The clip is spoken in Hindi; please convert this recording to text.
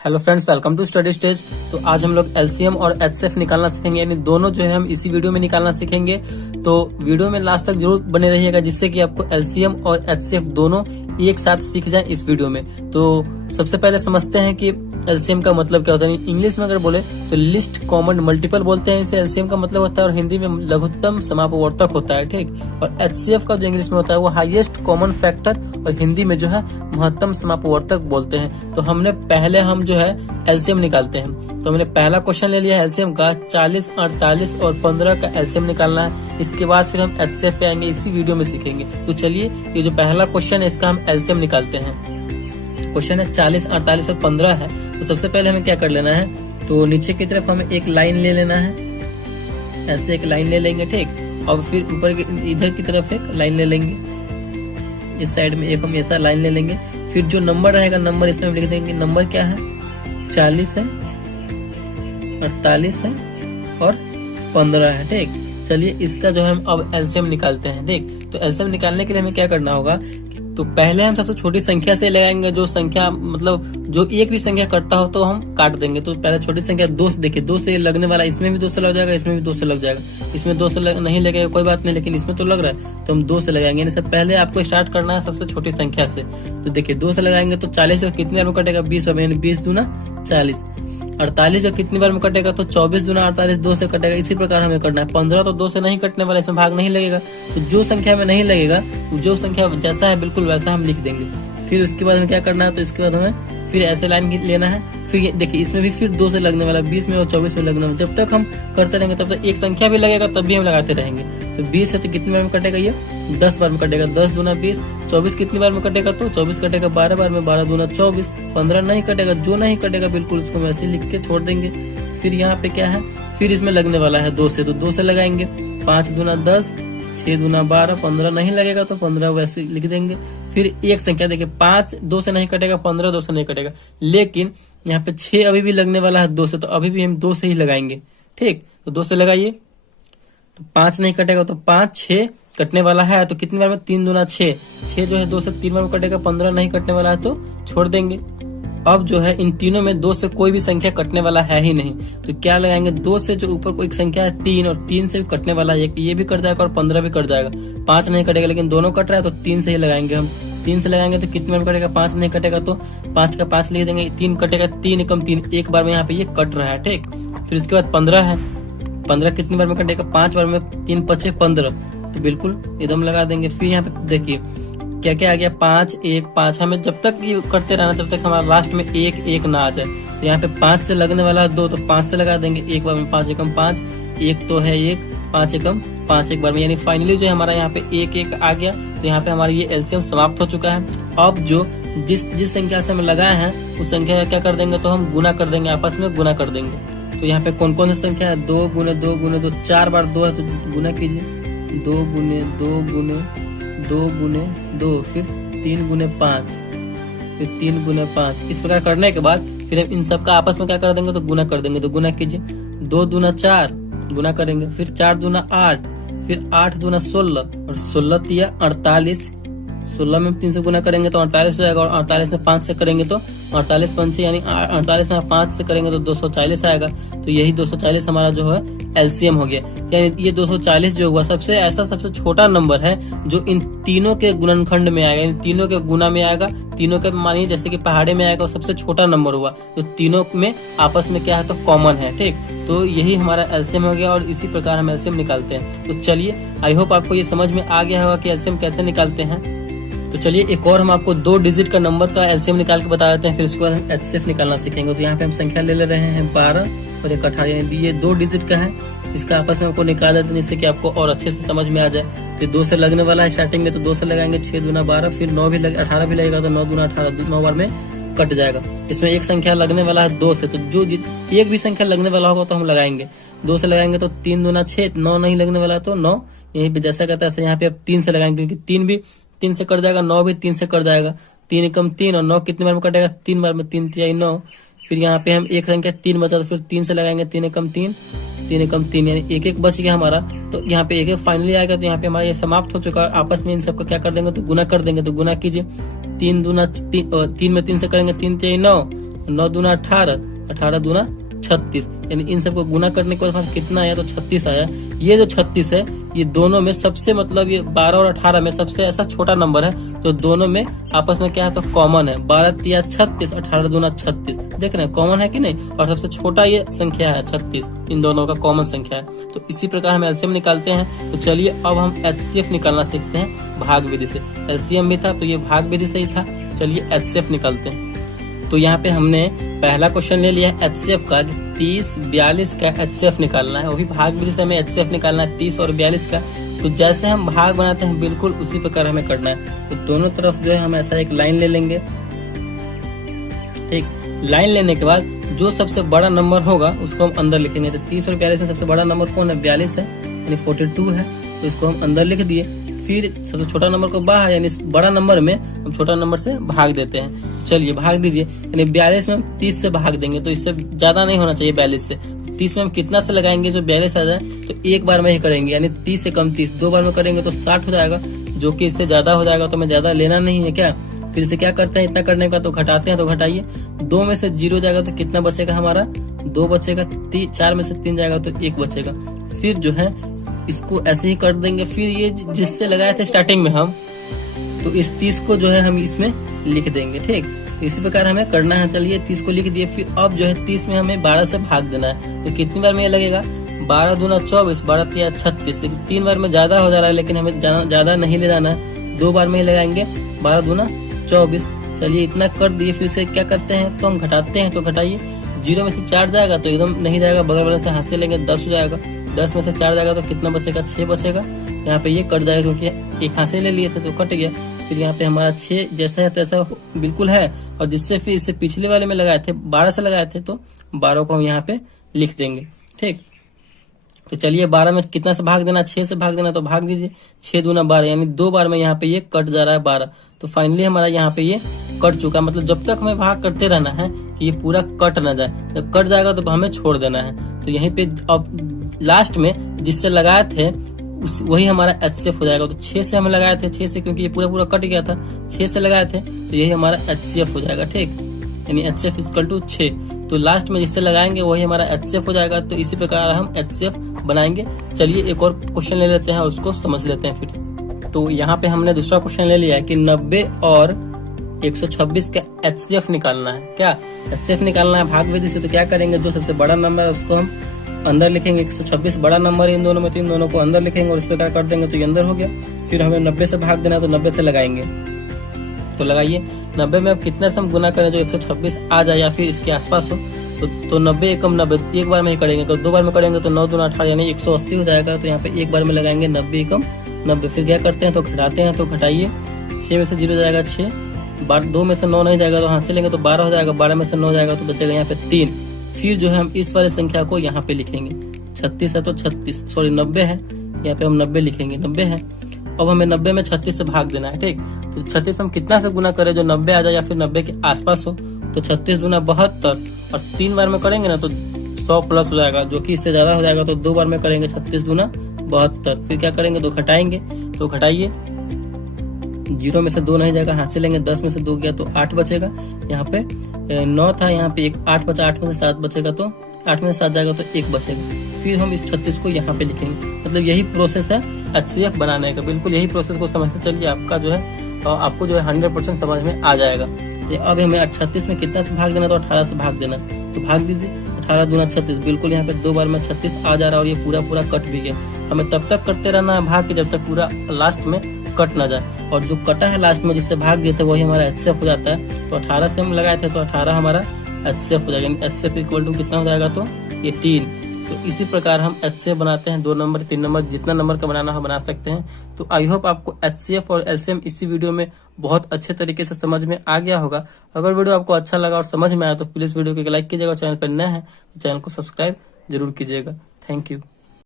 Hello friends, welcome to study stage. तो आज हम लोग एलसीएम और एचसीएफ निकालना सीखेंगे, यानी दोनों जो है हम इसी वीडियो में निकालना सीखेंगे। तो वीडियो में लास्ट तक जरूर बने रहिएगा, जिससे कि आपको एलसीएम और एचसीएफ दोनों एक साथ सीख जाए इस वीडियो में। तो सबसे पहले समझते हैं कि एलसीएम का मतलब क्या होता है। इंग्लिश में अगर बोले तो लिस्ट कॉमन मल्टीपल बोलते हैं, इसे एलसीएम का मतलब होता है, और हिंदी में लघुत्तम समापवर्तक होता है, ठीक। और एचसीएफ का जो इंग्लिश में होता है वो हाईएस्ट कॉमन फैक्टर, और हिंदी में जो है महत्तम समापवर्तक बोलते हैं। तो पहले हम जो है एलसीएम निकालते हैं। तो हमने पहला क्वेश्चन ले लिया है एलसीएम का, 40, 48 और 15 का एलसीएम निकालना है। इसके बाद फिर हम एचसीएफ पे आएंगे, इसी वीडियो में सीखेंगे। तो चलिए, ये जो पहला क्वेश्चन है इसका हम एलसीएम निकालते हैं। क्वेश्चन है 40, 48 और 15 है। तो सबसे पहले हमें क्या कर लेना है, तो नीचे की तरफ हमें एक लाइन ले लेना है, ऐसे एक लाइन ले लेंगे, ठीक। और फिर ऊपर इधर की तरफ एक लाइन ले लेंगे, इस साइड में एक हम ऐसा लाइन ले लेंगे। फिर जो नंबर रहेगा, नंबर इसमें हम लिख देंगे। नंबर क्या है, 40 है, 48 है और 15 है, ठीक। चलिए, इसका जो है हम अब एलसीएम निकालते हैं, ठीक। तो एलसीएम निकालने के लिए हमें क्या करना होगा, तो पहले हम सबसे छोटी संख्या से लगाएंगे। जो संख्या मतलब जो एक भी संख्या करता हो तो हम काट देंगे। तो पहले छोटी संख्या 2 से, देखिए 2 से लगने वाला, इसमें भी 2 से लग जाएगा, इसमें भी 2 से लग जाएगा। इसमें 2 से नहीं लगेगा कोई बात नहीं, लेकिन इसमें तो लग रहा है तो हम 2 से लगाएंगे। यानी सब पहले आपको स्टार्ट करना है सबसे छोटी संख्या से। तो देखिए 2 से लगाएंगे तो 40 से कितनी बार में कटेगा, 20 यानी 20 दूना 40। 48 जो कितनी बार में कटेगा, तो 24 दूना 48, 2 से कटेगा। इसी प्रकार हमें करना है। 15 तो 2 से नहीं कटने वाला, इसमें भाग नहीं लगेगा। तो जो संख्या में नहीं लगेगा, जो संख्या जैसा है बिल्कुल वैसा हम लिख देंगे। फिर उसके बाद हमें क्या करना है, तो इसके बाद हमें फिर ऐसे लाइन लेना है। फिर देखिए इसमें भी फिर 2 से लगने वाला, 20 में और 24 में लगने वाला। जब तक हम करते रहेंगे तब तक एक संख्या भी लगेगा, तब भी हम लगाते रहेंगे। तो 20 है तो कितनी बार में कटेगा, ये 10 बार में कटेगा, 10 दूना 20। 24 कितनी बार में कटेगा, तो 24 कटेगा 12 बार में, 12 दूना 24। 15 नहीं कटेगा, जो नहीं कटेगा बिल्कुल उसको हम ऐसे लिख के छोड़ देंगे। फिर यहाँ पे क्या है, फिर इसमें लगने वाला है 2 से, तो 2 से लगाएंगे। 5 दूना 10, 6 दूना 12, 15 नहीं लगेगा तो 15 वैसे लिख देंगे। फिर एक संख्या देखिए, 5 2 से नहीं कटेगा, 15 2 से नहीं कटेगा, लेकिन यहाँ पे 6 अभी भी लगने वाला है 2 से, तो अभी भी हम 2 से ही लगाएंगे, ठीक। तो 2 से लगाइए, तो 5 नहीं कटेगा, तो 5, 6 कटने वाला है तो कितनी बार में, 3 दूना 6। 6 जो है 2 से 3 बार में कटेगा, 15 नहीं कटने वाला है तो छोड़ देंगे। अब जो है इन तीनों में 2 से कोई भी संख्या कटने वाला है ही नहीं, तो क्या लगाएंगे, 2 से जो ऊपर कोई संख्या है 3, और 3 से भी कटने वाला है, ये भी कट जाएगा और 15 भी कट जाएगा। 5 नहीं कटेगा, लेकिन दोनों कट रहा है तो 3 से ही लगाएंगे हम। 3 से लगाएंगे तो कितने बार में कटेगा, 5 नहीं कटेगा तो 5 का 5 लिख देंगे। 3 कटेगा, 3 एकम 3, एक बार में यहाँ पे ये कट रहा है, ठीक। फिर इसके बाद 15 है, 15 कितनी बार में कटेगा, 5 बार में, 3 5 15, तो बिल्कुल एकदम लगा देंगे। फिर यहाँ पे देखिए क्या क्या आ गया, 5 1 5। हमें जब तक ये करते रहना जब तक हमारा लास्ट में 1 1 ना आ जाए। तो यहाँ पे 5 से लगने वाला है 2, तो 5 से लगा देंगे। एक बार में 5 एकम 5, 1 तो है 1, 5 एकम 5 एक बार में, यानी फाइनली जो है हमारा यहाँ पे 1 1 आ गया। तो यहाँ पे हमारा ये एलसीएम समाप्त हो चुका है। अब जो जिस संख्या से हम लगाए हैं उस संख्या का क्या कर देंगे, तो हम गुना कर देंगे, आपस में गुना कर देंगे। तो यहाँ पे कौन कौन सी संख्या है, 2 गुने 2 गुने 2, 4 बार 2 है तो गुना कीजिए, 2 गुने 2 गुने 2 गुने 2, फिर 3 गुने 5, फिर 3 गुने 5। इस प्रकार करने के बाद फिर हम इन सब का आपस में क्या कर देंगे, तो गुना कर देंगे। तो गुना कीजिए, 2 दूना 4 गुना करेंगे, फिर 4 दूना 8, फिर 8 दूना 16 और 16 तिया 48। 16 में 3 से गुना करेंगे तो 48 हो जाएगा, और 48 में 5 से करेंगे तो 48 पंचे, यानी 48 में 5 से करेंगे तो 240 आएगा। तो यही 240 हमारा जो है एलसीएम हो गया। यानी ये 240 जो हुआ सबसे छोटा नंबर है जो इन तीनों के गुणनखंड में आएगा, इन तीनों के गुना में आएगा। तीनों के मानिए जैसे कि पहाड़े में आएगा, सबसे छोटा नंबर हुआ। तो तीनों में आपस में क्या है, तो कॉमन है, ठीक। तो यही हमारा एलसीएम हो गया, और इसी प्रकार हम एलसीएम निकालते हैं। तो चलिए, आई होप आपको ये समझ में आ गया होगा कि एलसीएम कैसे निकालते हैं। तो चलिए, एक और हम आपको 2 डिजिट का नंबर का एलसीएम निकाल के बता देते हैं, फिर उसके बाद हम एचसीएफ निकालना सीखेंगे। तो यहाँ पे हम संख्या ले रहे हैं 12 और 1 18, यानी ये 2 डिजिट का है। इसका आपस में आपको निकाल देते हैं, जिससे कि आपको और अच्छे से समझ में आ जाए। तो 2 से लगने वाला है स्टार्टिंग में, तो 2 से लगाएंगे, 6 दूना 12, फिर 9 भी 18 भी लगेगा, तो 9 दूना 18, 9 बार में कट जाएगा। इसमें एक संख्या लगने वाला है 2 से, तो जो एक भी संख्या लगने वाला होगा तो हम लगाएंगे। 2 से लगाएंगे तो 3 दूना 6, 9 नहीं लगने वाला तो 9, यहीं पे जैसा कहता है यहाँ पे अब 3 से लगाएंगे, क्योंकि 3 भी 3 से कट जाएगा, 9 भी 3 से कट जाएगा। 3 एकम 3 और 9 कितने बार में कटेगा, 3 बार में, 3 तिहाई 9। फिर यहाँ पे हम एक संख्या 3 बचा, तो फिर 3 से लगाएंगे, 3 एकम 3, 3 एकम 3, यानी 1 1 बच गया हमारा। तो यहाँ पे 1 1 फाइनली आएगा। तो यहाँ पे हमारा ये समाप्त हो चुका है। आपस में इन सबको क्या कर देंगे, तो गुना कर देंगे। तो गुना कीजिए, 3 दूना 3 में 3 से करेंगे, 3 तिहाई 9, 9 दूना 18, 18 दूना 36, यानी इन सबको गुना करने के बाद कितना आया, तो 36 आया। ये जो 36 है ये दोनों में सबसे मतलब ये 12 और 18 में सबसे ऐसा छोटा नंबर है तो दोनों में आपस में क्या है, तो कॉमन है। 12 तिया 36, 18 दूना 36, देख रहे हैं कॉमन है कि नहीं। और सबसे छोटा ये संख्या है 36, इन दोनों का कॉमन संख्या है। तो इसी प्रकार हम एलसीएम निकालते हैं। तो चलिए अब हम एचसीएफ निकालना सीखते हैं भाग विधि से। एलसीएम भी था तो ये भाग विधि से ही था। चलिए एचसीएफ निकालते हैं। तो यहाँ पे हमने पहला क्वेश्चन ले लिया एचसीएफ का, 30 42 का एचसीएफ निकालना है। वो भी भाग विधि से हमें एचसीएफ निकालना है 30 और 42 का। तो जैसे हम भाग बनाते हैं बिल्कुल उसी प्रकार हमें करना है। तो दोनों तरफ जो है हम ऐसा एक लाइन ले लेंगे। ठीक, लाइन लेने के बाद जो सबसे बड़ा नंबर होगा उसको हम अंदर लिखेंगे। तो 30 और 42 में सबसे बड़ा नंबर कौन है, 42 है, यानी 42 है। तो इसको हम अंदर लिख दिए। फिर सबसे छोटा नंबर को बाहर, यानी बड़ा नंबर में हम छोटा नंबर से भाग देते हैं। चलिए भाग दीजिए, यानी 42 में हम 30 से भाग देंगे। तो इससे ज्यादा नहीं होना चाहिए 42 से। 30 में हम कितना से लगाएंगे, जो 42 आ जाए तो एक बार में ही करेंगे, यानी 30 से कम 30, 2 बार में करेंगे तो 60 हो जाएगा, जो कि इससे ज्यादा हो जाएगा तो हमें ज्यादा लेना नहीं है क्या। फिर से क्या करते हैं, इतना करने का तो घटाते हैं। तो घटाइए, 2 में से 0 जाएगा तो कितना बचेगा हमारा, 2 बचेगा। 4 में से 3 जाएगा तो 1 बचेगा। फिर जो है इसको ऐसे ही कर देंगे। फिर ये जिससे लगाए थे स्टार्टिंग में हम, तो इस 30 को जो है हम इसमें लिख देंगे। ठीक, तो इसी प्रकार हमें करना है। चलिए 30 को लिख दिए। फिर अब जो है 30 में हमें 12 से भाग देना है। तो कितनी बार में ये लगेगा, 12 दूना 24, 12 तिया 36। लेकिन 3 बार में ज्यादा हो जा रहा है, लेकिन हमें ज्यादा नहीं ले जाना है, 2 बार में ही लगाएंगे। 12 दूना 24। चलिए इतना कर दिए। फिर से क्या करते हैं, तो हम घटाते हैं। तो घटाइए, 0 में से 4 जाएगा तो एकदम नहीं जाएगा, बगल वाले से हाथ से लेंगे, 10 हो जाएगा। 10 में से 4 जाएगा तो कितना बचेगा, 6 बचेगा। यहाँ पे ये कट जाएगा क्योंकि एक हाथ से ले लिए थे तो कट गया। फिर यहाँ पे हमारा 6 जैसा है तैसा बिल्कुल है। और जिससे फिर इससे पिछले वाले में लगाए थे 12 से लगाए थे, तो 12 को हम यहाँ पे लिख देंगे। ठीक, तो चलिए 12 में कितना से भाग देना, 6 से भाग देना। तो भाग दीजिए, 6 दूना 12, यानी 2 बार में यहाँ पे ये कट जा रहा है 12। तो फाइनली हमारा यहाँ पे ये कट चुका। मतलब जब तक हमें भाग करते रहना है कि ये पूरा कट ना जाए। जब कट जाएगा तो हमें छोड़ देना है। तो यहीं पे अब लास्ट में जिससे लगाए थे वही हमारा एचसीएफ हो जाएगा। तो 6 से हम लगाए थे, 6 से क्योंकि ये पूरा कट गया था, 6 से लगाए थे तो यही हमारा एचसीएफ हो जाएगा। ठीक, यानी एचसीएफ इक्वल टू 6। तो लास्ट में जिससे लगाएंगे वही हमारा एचसीएफ हो जाएगा। तो इसी प्रकार हम एचसीएफ बनाएंगे। चलिए एक और क्वेश्चन ले लेते हैं, उसको समझ लेते हैं फिर। तो यहाँ पे हमने दूसरा क्वेश्चन ले लिया है कि 90 और 126 का एचसीएफ निकालना है। क्या एचसीएफ निकालना है भाग विधि से। तो क्या करेंगे, जो सबसे बड़ा नंबर है उसको हम अंदर लिखेंगे। 126 बड़ा नंबर है इन दोनों में, तो इन दोनों को अंदर लिखेंगे और इस प्रकार कर देंगे तो ये अंदर हो गया। फिर हमें 90 से भाग देना है, तो 90 से लगाएंगे। तो लगाइए, 90 में अब कितना से हम गुना करें जो 126 आ जाए या फिर इसके आसपास हो। तो 90 एकम 90 एक बार में ही करेंगे। तो 2 बार में करेंगे तो 9 दूना 18, यानी 180 हो जाएगा। तो यहाँ पे एक बार में लगाएंगे 90 एकम 90। फिर क्या करते हैं, तो घटाते हैं। तो घटाइए, 6 में से 0 जाएगा 6, 2 में से 9 नहीं जाएगा तो हाथ से लेंगे तो 12 हो जाएगा। 12 में से 9 जाएगा तो बचेगा यहाँ पे 3। फिर जो है हम इस वाले संख्या को यहाँ पे लिखेंगे। 36 है तो 90 है, यहाँ पे हम 90 लिखेंगे, 90 है। अब हमें 90 में 36 से भाग देना है। ठीक, तो 36 में हम कितना से गुना करें जो 90 आ जाए या फिर 90 के आसपास हो। तो 36 दूना 72, और 3 बार में करेंगे ना तो 100 प्लस हो जाएगा, जो कि इससे ज्यादा हो जाएगा। तो 2 बार में करेंगे 36 दूना 72। फिर क्या करेंगे, तो घटाएंगे। तो घटाइए, 0 में से 2 नहीं जाएगा, हाथ से लेंगे, 10 में से 2 गया तो 8 बचेगा। यहाँ पे 9 था, यहाँ पे 8 बचा, 8 में से 7 बचेगा तो 8 में से 7 जाएगा तो 1 बचेगा। फिर हम इस 36 को यहाँ पे लिखेंगे। मतलब यही प्रोसेस है एचसीएफ बनाने का। बिल्कुल यही प्रोसेस को समझते चलिए, आपका जो है आपको जो है 100% समझ में आ जाएगा। अब हमें 36 में कितना से भाग देना, तो 18 से भाग देना। तो भाग दीजिए, 18 दूना 36। बिल्कुल यहाँ पे 2 बार में 36 आ जा रहा है और ये पूरा कट भी गया। हमें तब तक करते रहना है भाग के जब तक पूरा लास्ट में कट ना जाए। और जो कटा है लास्ट में जिससे भाग दिए थे वही हमारा एचसीएफ हो जाता है। तो 18 से हम लगाए थे तो 18 हमारा एचसीएफ हो जाएगा। एचसीएफ इक्वल टू कितना हो जाएगा, तो ये 3। तो इसी प्रकार हम एचसीएफ बनाते हैं। 2 नंबर 3 नंबर जितना नंबर का बनाना हो बना सकते हैं। तो आई होप आपको एचसीएफ और एलसीएम इसी वीडियो में बहुत अच्छे तरीके से समझ में आ गया होगा। अगर वीडियो आपको अच्छा लगा और समझ में आया तो प्लीज वीडियो को लाइक कीजिएगा। चैनल पर नया है तो चैनल को सब्सक्राइब जरूर कीजिएगा। Thank you.